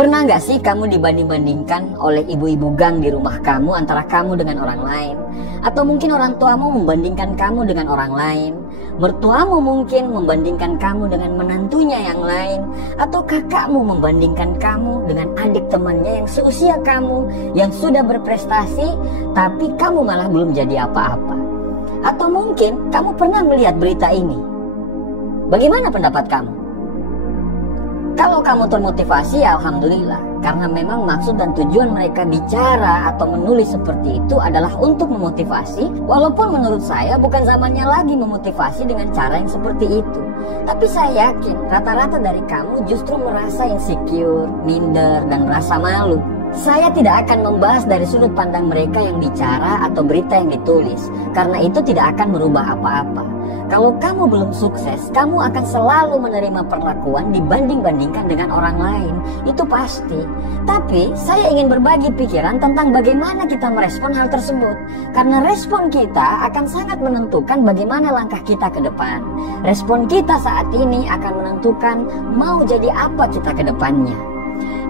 Pernah nggak sih kamu dibanding-bandingkan oleh ibu-ibu gang di rumah kamu antara kamu dengan orang lain? Atau mungkin orang tuamu membandingkan kamu dengan orang lain? Mertuamu mungkin membandingkan kamu dengan menantunya yang lain? Atau kakakmu membandingkan kamu dengan adik temannya yang seusia kamu, yang sudah berprestasi, tapi kamu malah belum jadi apa-apa? Atau mungkin kamu pernah melihat berita ini? Bagaimana pendapat kamu? Kalau kamu termotivasi, ya alhamdulillah. Karena memang maksud dan tujuan mereka bicara atau menulis seperti itu adalah untuk memotivasi. Walaupun menurut saya bukan zamannya lagi memotivasi dengan cara yang seperti itu. Tapi saya yakin rata-rata dari kamu justru merasa insecure, minder, dan merasa malu. Saya tidak akan membahas dari sudut pandang mereka yang bicara atau berita yang ditulis, karena itu tidak akan merubah apa-apa. Kalau kamu belum sukses, kamu akan selalu menerima perlakuan dibanding-bandingkan dengan orang lain. Itu pasti. Tapi saya ingin berbagi pikiran tentang bagaimana kita merespon hal tersebut. Karena respon kita akan sangat menentukan bagaimana langkah kita ke depan. Respon kita saat ini akan menentukan mau jadi apa kita ke depannya.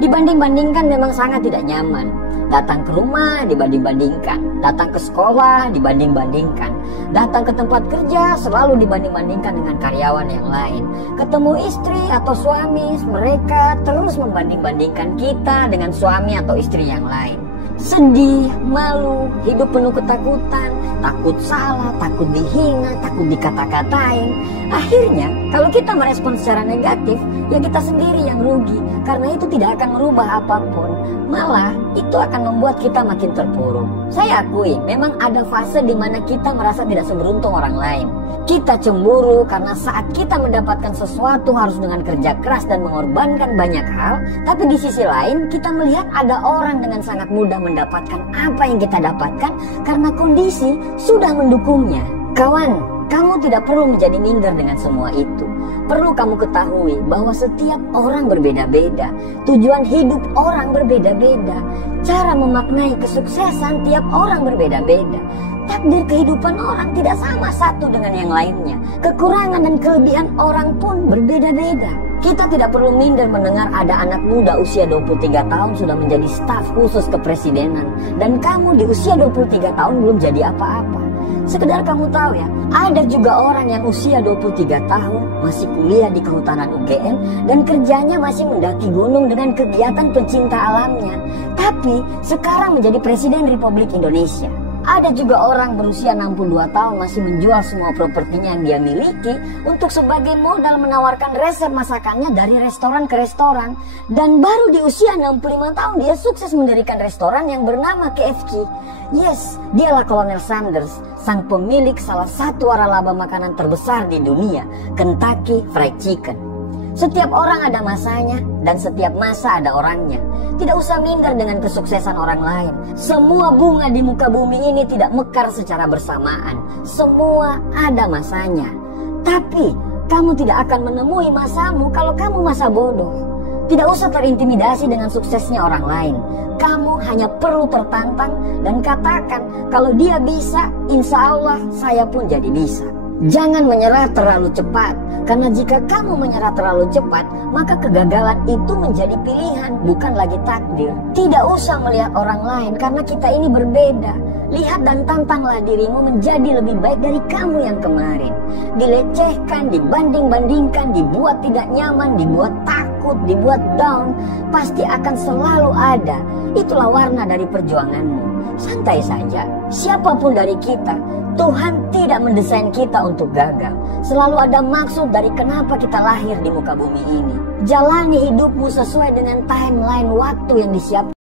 Dibanding-bandingkan memang sangat tidak nyaman. Datang ke rumah dibanding-bandingkan, datang ke sekolah dibanding-bandingkan, datang ke tempat kerja selalu dibanding-bandingkan dengan karyawan yang lain. Ketemu istri atau suami, mereka terus membanding-bandingkan kita dengan suami atau istri yang lain. Sedih, malu, hidup penuh ketakutan, takut salah, takut dihina, takut dikata-katain. Akhirnya, kalau kita merespon secara negatif, ya kita sendiri yang rugi. Karena itu tidak akan merubah apapun. Malah, itu akan membuat kita makin terpuruk. Saya akui, memang ada fase di mana kita merasa tidak seberuntung orang lain. Kita cemburu karena saat kita mendapatkan sesuatu harus dengan kerja keras dan mengorbankan banyak hal. Tapi di sisi lain, kita melihat ada orang dengan sangat mudah mendapatkan apa yang kita dapatkan karena kondisi sudah mendukungnya. Kawan, kamu tidak perlu menjadi minder dengan semua itu. Perlu kamu ketahui bahwa setiap orang berbeda-beda. Tujuan hidup orang berbeda-beda. Cara memaknai kesuksesan tiap orang berbeda-beda. Takdir kehidupan orang tidak sama satu dengan yang lainnya. Kekurangan dan kelebihan orang pun berbeda-beda. Kita tidak perlu minder mendengar ada anak muda usia 23 tahun sudah menjadi staf khusus kepresidenan. Dan kamu di usia 23 tahun belum jadi apa-apa. Sekedar kamu tahu ya, ada juga orang yang usia 23 tahun masih kuliah di kehutanan UGM dan kerjanya masih mendaki gunung dengan kegiatan pencinta alamnya. Tapi sekarang menjadi Presiden Republik Indonesia. Ada juga orang berusia 62 tahun masih menjual semua propertinya yang dia miliki untuk sebagai modal menawarkan resep masakannya dari restoran ke restoran. Dan baru di usia 65 tahun dia sukses mendirikan restoran yang bernama KFC. Yes, dialah Colonel Sanders, sang pemilik salah satu waralaba makanan terbesar di dunia, Kentucky Fried Chicken. Setiap orang ada masanya dan setiap masa ada orangnya. Tidak usah minder dengan kesuksesan orang lain. Semua bunga di muka bumi ini tidak mekar secara bersamaan. Semua ada masanya. Tapi kamu tidak akan menemui masamu kalau kamu masa bodoh. Tidak usah terintimidasi dengan suksesnya orang lain. Kamu hanya perlu tertantang dan katakan kalau dia bisa, insya Allah saya pun jadi bisa. Jangan menyerah terlalu cepat, karena jika kamu menyerah terlalu cepat, maka kegagalan itu menjadi pilihan, bukan lagi takdir. Tidak usah melihat orang lain, karena kita ini berbeda. Lihat dan tantanglah dirimu menjadi lebih baik dari kamu yang kemarin. Dilecehkan, dibanding-bandingkan, dibuat tidak nyaman, dibuat takut, dibuat down, pasti akan selalu ada. Itulah warna dari perjuanganmu. Santai saja, siapapun dari kita, Tuhan tidak mendesain kita untuk gagal. Selalu ada maksud dari kenapa kita lahir di muka bumi ini. Jalani hidupmu sesuai dengan timeline waktu yang disiapkan.